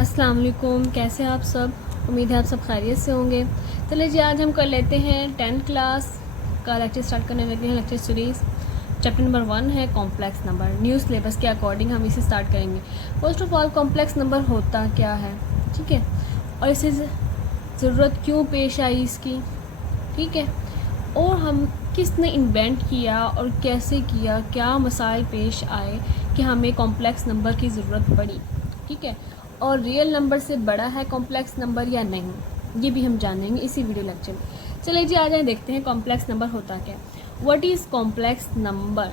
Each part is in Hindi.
अस्सलाम वालेकुम, कैसे हैं आप सब। उम्मीद है आप सब खैरियत से होंगे। चलिए जी, आज हम कर लेते हैं 10th क्लास का लेक्चर स्टार्ट करने लगे हैं। लेक्चर सीरीज़ चैप्टर नंबर 1 है कॉम्प्लेक्स नंबर। न्यू सिलेबस के अकॉर्डिंग हम इसे स्टार्ट करेंगे। First of all complex number होता क्या है, ठीक है, और इसे ज़रूरत क्यों पेश आई इसकी, ठीक है, और हम किसने इन्वेंट किया और कैसे किया, क्या मसाइल पेश आए कि हमें कॉम्प्लेक्स नंबर की ज़रूरत पड़ी, ठीक है, और रियल नंबर से बड़ा है कॉम्प्लेक्स नंबर या नहीं, ये भी हम जानेंगे इसी वीडियो लेक्चर में। चलिए जी, आ जाए देखते हैं कॉम्प्लेक्स नंबर होता क्या है। What is complex number.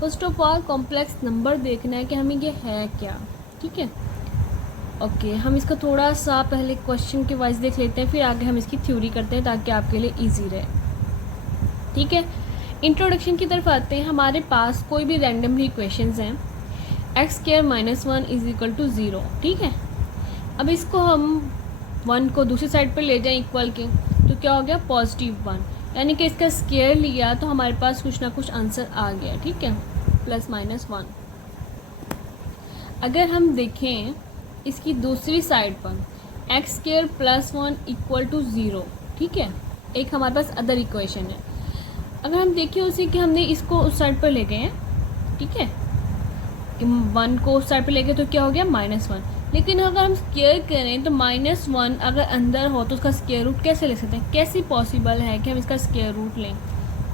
First of all complex number देखना है कि हमें ये है क्या, ठीक है। ओके, हम इसका थोड़ा सा पहले क्वेश्चन के वाइज देख लेते हैं, फिर आगे हम इसकी थ्योरी करते हैं ताकि आपके लिए ईजी रहे, ठीक है। इंट्रोडक्शन की तरफ आते हैं। हमारे पास कोई भी रैंडमली इक्वेशंस हैं, x² - 1 = 0, ठीक है। अब इसको हम 1 को दूसरी साइड पर ले जाएं इक्वल के, तो क्या हो गया +1, यानी कि इसका स्क्वायर लिया तो हमारे पास कुछ ना कुछ आंसर आ गया, ठीक है, +-1। अगर हम देखें इसकी दूसरी साइड पर x² + 1 = 0, ठीक है, एक हमारे पास अदर इक्वेशन है। अगर हम देखें उसी कि हमने इसको उस साइड पर ले गए हैं, ठीक है, 1 को उस साइड पर ले गए तो क्या हो गया -1। लेकिन अगर हम स्क्वायर करें तो -1 अगर अंदर हो तो उसका स्क्वायर रूट कैसे ले सकते हैं, कैसे पॉसिबल है कि हम इसका स्क्वायर रूट लें,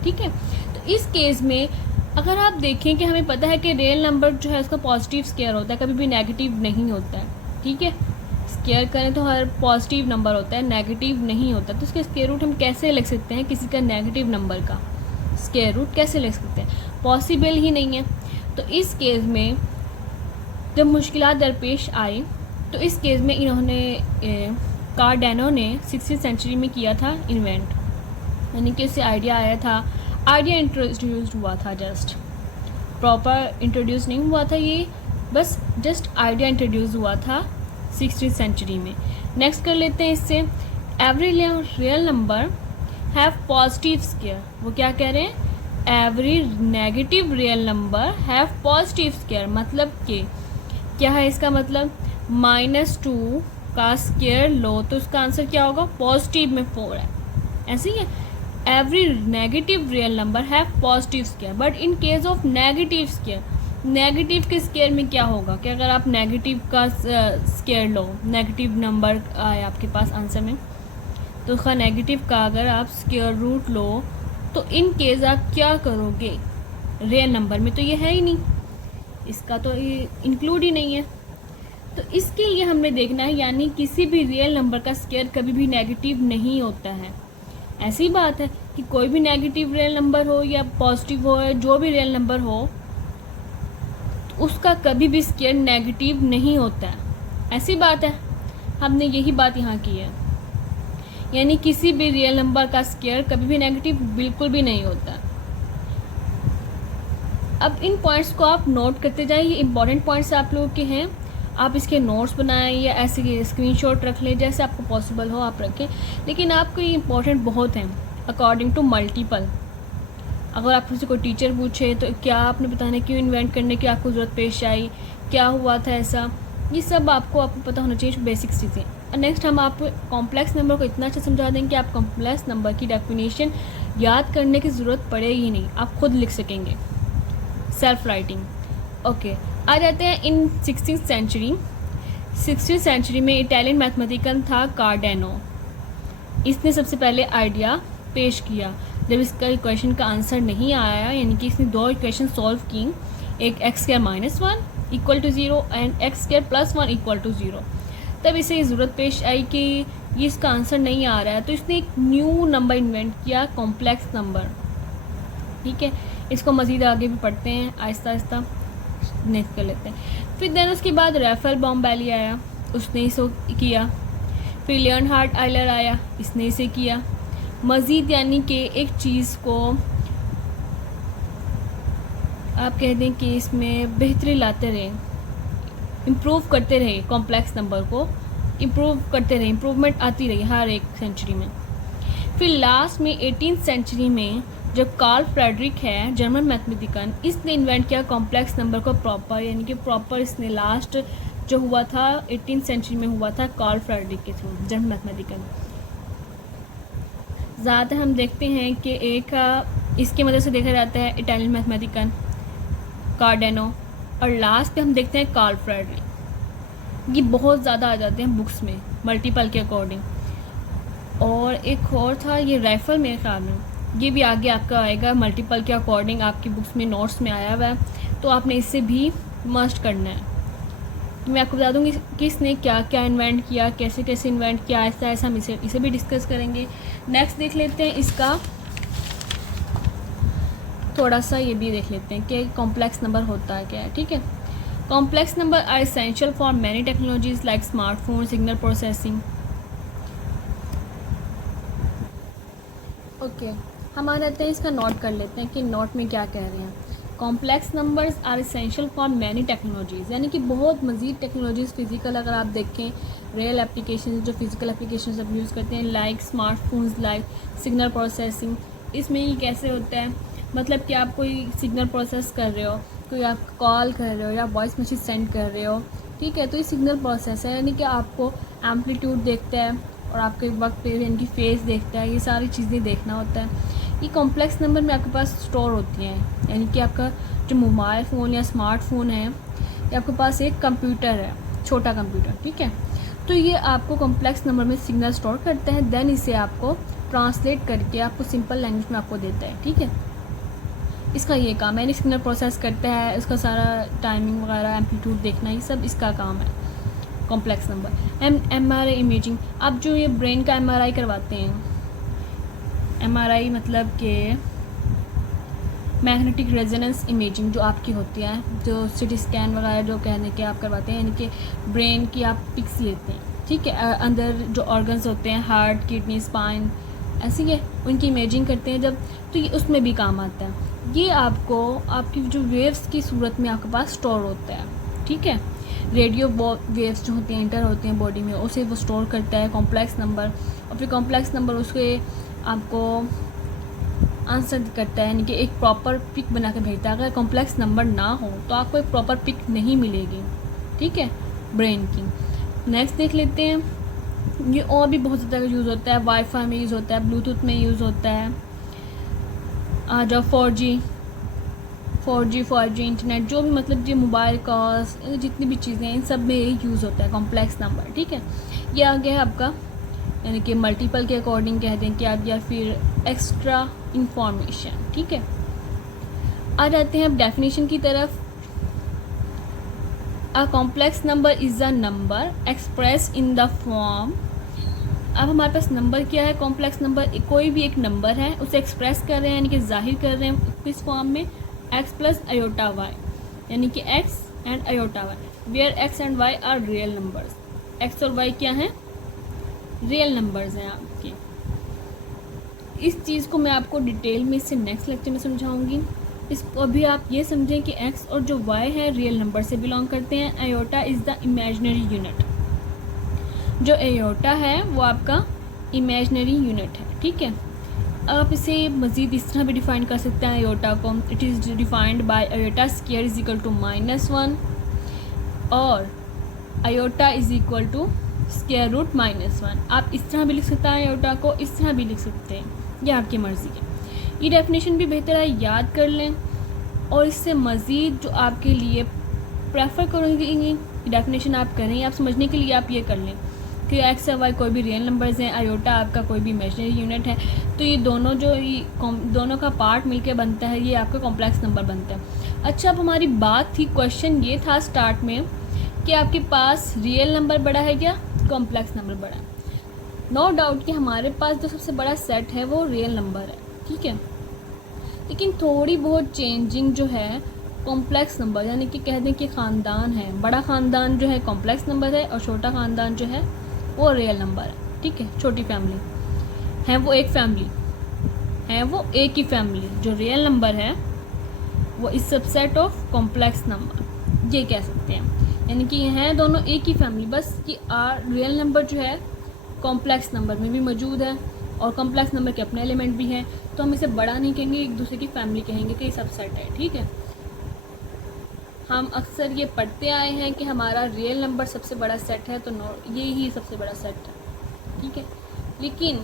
ठीक है। तो इस केस में अगर आप देखें कि हमें पता है कि रियल नंबर जो है उसका पॉजिटिव स्क्वायर होता है, कभी भी नेगेटिव नहीं होता है, ठीक है। स्क्वायर करें तो हर पॉजिटिव नंबर होता है, नेगेटिव नहीं होता। तो इसका स्क्वायर रूट हम कैसे लिख सकते हैं, किसी का नेगेटिव नंबर का स्क्वायर रूट कैसे लिख सकते हैं, पॉसिबल ही नहीं है। तो इस केस में जब मुश्किलात दरपेश आई तो इस केस में इन्होंने कार्डेनो ने 16वीं सेंचुरी में किया था इन्वेंट, यानी कि इससे आइडिया आया था, आइडिया इंट्रोड्यूस हुआ था, जस्ट प्रॉपर इंट्रोड्यूस नहीं हुआ था, ये बस जस्ट आइडिया इंट्रोड्यूस हुआ था 16वीं सेंचुरी में। नेक्स्ट कर लेते हैं इससे, every real number have positive square. वो क्या कह रहे हैं, every negative real number have positive square, मतलब कि क्या है इसका मतलब, -2 का स्क्वायर लो तो उसका आंसर क्या होगा, पॉजिटिव में 4 है, ऐसे ही है। Every negative real number have positive square, but in case of negative square, negative के स्क्वायर में क्या होगा कि अगर आप नेगेटिव का स्क्वायर लो, नेगेटिव नंबर आए आपके पास आंसर में, तो उसका नेगेटिव का अगर आप स्क्वायर रूट लो तो इन केस आप क्या करोगे, रियल नंबर में तो ये है ही नहीं, इसका तो इंक्लूड ही नहीं है। तो इसके लिए हमने देखना है, यानी किसी भी रियल नंबर का स्क्वायर कभी भी नेगेटिव नहीं होता है। ऐसी बात है कि कोई भी नेगेटिव रियल नंबर हो या पॉजिटिव हो, जो भी रियल नंबर हो तो उसका कभी भी स्क्वायर नेगेटिव नहीं होता है, ऐसी बात है। हमने यही बात यहाँ की है, यानी किसी भी रियल नंबर का स्क्वायर कभी भी नेगेटिव बिल्कुल भी नहीं होता। अब इन पॉइंट्स को आप नोट करते जाइए, ये इंपॉर्टेंट पॉइंट्स आप लोगों के हैं, आप इसके नोट्स बनाएं या ऐसे स्क्रीनशॉट रख लें, जैसे आपको पॉसिबल हो आप रखें, लेकिन आपको ये इंपॉर्टेंट बहुत हैं अकॉर्डिंग टू मल्टीपल। अगर आपसे कोई टीचर पूछे तो क्या आपने बताना क्यों इन्वेंट करने की आपको ज़रूरत पेश आई, क्या हुआ था ऐसा, ये सब आपको पता होना चाहिए, बेसिक्स चीज़ें। और नेक्स्ट हम आपको कॉम्प्लेक्स नंबर को इतना अच्छा समझा देंगे कि आप कॉम्प्लेक्स नंबर की डेफिनेशन याद करने की ज़रूरत पड़ेगी नहीं, आप खुद लिख सकेंगे, सेल्फ राइटिंग। ओके, आ जाते हैं इन 16वीं सेंचुरी में इटालियन मैथमेटिकन था कार्डेनो। इसने सबसे पहले आइडिया पेश किया जब इसका इक्वेशन का आंसर नहीं आया, यानी कि इसने 2 इक्वेशन सॉल्व की, एक x² - 1 = 0 एंड x² + 1 = 0। तब इसे ये ज़रूरत पेश आई कि ये इसका आंसर नहीं आ रहा है, तो इसने एक न्यू नंबर इन्वेंट किया, कॉम्प्लेक्स नंबर, ठीक है। इसको मज़ीद आगे भी पढ़ते हैं, आहिस्ता आहिस्ता नेक्स्ट कर लेते हैं। फिर देन उसके बाद राफेल बॉम्बेली आया, उसने इसे किया। फिर लियोनार्ड आयलर आया, इसने इसे किया। मज़ीद यानी कि एक चीज़ को आप कह दें कि इसमें बेहतरी लाते रहे, इम्प्रूव करते रहे, कॉम्प्लेक्स नंबर को इम्प्रूव करते रहे, इम्प्रूवमेंट आती रही हर एक सेंचुरी में। फिर लास्ट में 18th सेंचुरी में जब कार्ल फ्रेडरिक है जर्मन मैथमेटिकन, इसने इन्वेंट किया कॉम्प्लेक्स नंबर को प्रॉपर, यानी कि प्रॉपर इसने लास्ट जो हुआ था 18th सेंचुरी में हुआ था कार्ल फ्रेडरिक के थ्रू, जर्मन मैथमेटिकल। ज़्यादातर हम देखते हैं कि एक इसकी मदद से देखा जाता है इटालियन मैथमेटिकन कार्डेनो, और लास्ट पे हम देखते हैं कार्ल फ्रेडरिक। ये बहुत ज़्यादा आ जाते हैं बुक्स में मल्टीपल के अकॉर्डिंग। और एक और था ये राइफल, मेरे ख्याल में ये भी आगे आपका आएगा मल्टीपल के अकॉर्डिंग, आपकी बुक्स में नोट्स में आया हुआ है, तो आपने इससे भी मस्ट करना है। तो मैं आपको बता दूँगी कि इसने क्या क्या इन्वेंट किया, कैसे कैसे इन्वेंट किया, ऐसा ऐसा हम इसे भी डिस्कस करेंगे। नेक्स्ट देख लेते हैं इसका थोड़ा सा ये भी देख लेते हैं कि कॉम्प्लेक्स नंबर होता है क्या है। ठीक है, complex number are essential for many technologies like smartphone, signal processing. Okay, हम आ जाते हैं इसका नोट कर लेते हैं कि नोट में क्या कह रहे हैं। Complex numbers are essential for many technologies, यानी कि बहुत मज़ीद टेक्नोलॉजीज़ फिजिकल अगर आप देखें, रियल एप्लीकेशन जो फिजिकल एप्लीकेशन आप यूज़ करते हैं like smartphones, like signal processing. इसमें ये कैसे होता है, मतलब कि आप कोई सिग्नल प्रोसेस कर रहे हो, कोई आप कॉल कर रहे हो या वॉइस मैसेज सेंड कर रहे हो, ठीक है, तो ये सिग्नल प्रोसेस है, यानी कि आपको एम्पलीट्यूड देखता है और आपके वक्त पे इनकी फेस देखता है, ये सारी चीज़ें देखना होता है। ये कॉम्प्लेक्स नंबर में आपके पास स्टोर होती हैं, यानी कि आपका जो मोबाइल फ़ोन या स्मार्टफोन है, या आपके पास एक कंप्यूटर है, छोटा कंप्यूटर, ठीक है, तो ये आपको कॉम्प्लेक्स नंबर में सिग्नल स्टोर करता है, देन इसे आपको ट्रांसलेट करके आपको सिंपल लैंग्वेज में आपको देता है। ठीक है, इसका ये काम है, यानी सिग्नल प्रोसेस करता है, उसका सारा टाइमिंग वगैरह एम्पलीट्यूड देखना, ये सब इसका काम है कॉम्प्लेक्स नंबर। MRI इमेजिंग, आप जो ये ब्रेन का MRI करवाते हैं, MRI मतलब कि मैग्नेटिक रेजोनेंस इमेजिंग जो आपकी होती है, जो सिटी स्कैन वगैरह जो कहने के आप करवाते हैं, यानी कि ब्रेन की आप पिक्स लेते हैं, ठीक है, अंदर जो ऑर्गन्स होते हैं, हार्ट, किडनी, स्पाइन, ऐसी है, उनकी इमेजिंग करते हैं जब, तो ये उसमें भी काम आता है। ये आपको आपकी जो वेव्स की सूरत में आपके पास स्टोर होता है। ठीक है, रेडियो वेव्स जो होते हैं इंटर होते हैं बॉडी में, उसे वो स्टोर करता है कॉम्प्लेक्स नंबर, और फिर कॉम्प्लेक्स नंबर उसके आपको आंसर करता है, यानी कि एक प्रॉपर पिक बना के भेजता है। अगर कॉम्प्लेक्स नंबर ना हो तो आपको एक प्रॉपर पिक नहीं मिलेगी, ठीक है, ब्रेन की। नेक्स्ट देख लेते हैं, ये और भी बहुत ज़्यादा यूज़ होता है, वाईफाई में यूज़ होता है, ब्लूटूथ में यूज़ होता है, आ जाओ 4G 4G इंटरनेट, जो भी मतलब जो मोबाइल कॉल्स, जितनी भी चीज़ें हैं, इन सब में यही यूज़ होता है कॉम्प्लेक्स नंबर। ठीक है, ये आ गया है आपका, यानी कि मल्टीपल के अकॉर्डिंग कह दें कि आप, या फिर एक्स्ट्रा इंफॉर्मेशन। ठीक है, आ जाते हैं अब डेफिनेशन की तरफ। A complex number is a number express in the form. अब हमारे पास नंबर क्या है, कॉम्प्लेक्स नंबर कोई भी एक नंबर है, उसे एक्सप्रेस कर रहे हैं, यानी कि जाहिर कर रहे हैं किस फॉर्म में, x प्लस आयोटा वाई, यानी कि x and iota Y, where x and y are real numbers. x और y क्या हैं, रियल नंबर्स हैं आपके। इस चीज़ को मैं आपको डिटेल में इससे नेक्स्ट लेक्चर में समझाऊंगी। इसको अभी आप ये समझें कि x और जो y है रियल नंबर से बिलोंग करते हैं। Iota is the imaginary unit, जो आयोटा है वो आपका इमेजिनरी यूनिट है। ठीक है, आप इसे मज़ीद इस तरह भी डिफ़ाइन कर सकते हैं आयोटा को, it is defined by iota square is equal to -1 और iota is equal to square root -1। आप इस तरह भी लिख सकते हैं आयोटा को, इस तरह भी लिख सकते हैं, यह आपकी मर्ज़ी है। ये डेफिनेशन भी बेहतर है याद कर लें, और इससे मज़ीद जो आपके लिए प्रेफर करूँगी डेफिनेशन आप करें, आप समझने के लिए आप ये कर लें कि एक्स और वाई कोई भी रियल नंबर्स हैं, आयोटा आपका कोई भी इमेजिनरी यूनिट है, तो ये दोनों जो दोनों का पार्ट मिलके बनता है, ये आपका कॉम्प्लेक्स नंबर बनता है। अच्छा, अब हमारी बात थी, क्वेश्चन ये था स्टार्ट में कि आपके पास रियल नंबर बड़ा है क्या, कॉम्प्लेक्स नंबर बड़ा है। नो डाउट कि हमारे पास जो सबसे बड़ा सेट है वो रियल नंबर है, ठीक है, लेकिन थोड़ी बहुत चेंजिंग जो है कॉम्प्लेक्स नंबर, यानी कि कह दें कि ख़ानदान है, बड़ा ख़ानदान जो है कॉम्प्लेक्स नंबर है और छोटा ख़ानदान जो है वो रियल नंबर है। ठीक है, छोटी फैमिली है वो एक फैमिली है, वो एक ही फैमिली, जो रियल नंबर है वो इस सबसेट ऑफ कॉम्प्लेक्स नंबर, ये कह सकते हैं, यानी कि हैं दोनों एक ही फैमिली, बस कि रियल नंबर जो है कॉम्प्लेक्स नंबर में भी मौजूद है और कॉम्प्लेक्स नंबर के अपने एलिमेंट भी हैं, तो हम इसे बड़ा नहीं कहेंगे, एक दूसरे की फैमिली कहेंगे कि ये सबसेट है। ठीक है, हम अक्सर ये पढ़ते आए हैं कि हमारा रियल नंबर सबसे बड़ा सेट है, तो ये ही सबसे बड़ा सेट है, ठीक है। लेकिन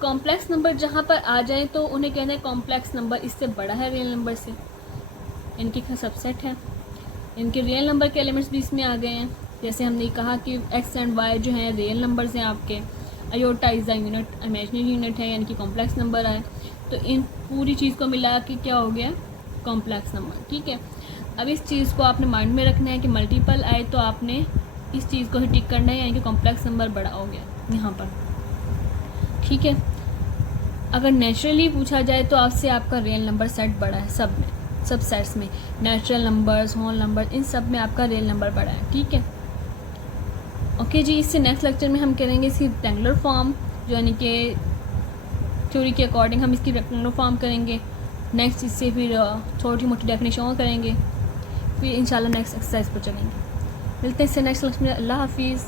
कॉम्प्लेक्स नंबर जहाँ पर आ जाए तो उन्हें कहना है कॉम्प्लेक्स नंबर इससे बड़ा है रियल नंबर से, इनके सबसेट है, इनके रियल नंबर के एलिमेंट्स भी इसमें आ गए हैं। जैसे हमने कहा कि एक्स एंड वाई जो हैं रियल नंबर्स हैं आपके, iota is the unit imaginary unit है, यानी कि कॉम्प्लेक्स नंबर आए, तो इन पूरी चीज़ को मिला के क्या हो गया कॉम्प्लेक्स नंबर, ठीक है। अब इस चीज़ को आपने माइंड में रखना है कि मल्टीपल आए तो आपने इस चीज़ को ही टिक करना है, यानी कि कॉम्प्लेक्स नंबर बड़ा हो गया यहाँ पर, ठीक है। अगर नेचुरली पूछा जाए तो आपसे आपका रियल नंबर सेट बड़ा है, सब में, सब सेट्स में, नेचुरल नंबर्स, होल नंबर, इन सब में आपका रियल नंबर बड़ा है, ठीक है। ओके जी, इससे नेक्स्ट लेक्चर में हम करेंगे इसकी रेक्टेंगुलर फॉर्म, जो यानी कि थ्योरी के अकॉर्डिंग हम इसकी रेक्टेंगुलर फॉर्म करेंगे। नेक्स्ट इससे फिर छोटी मोटी डेफिनेशन करेंगे, फिर इंशाल्लाह नेक्स्ट एक्सरसाइज पर चलेंगे। मिलते हैं इससे नेक्स्ट लेक्चर में। अल्लाह हाफिज़।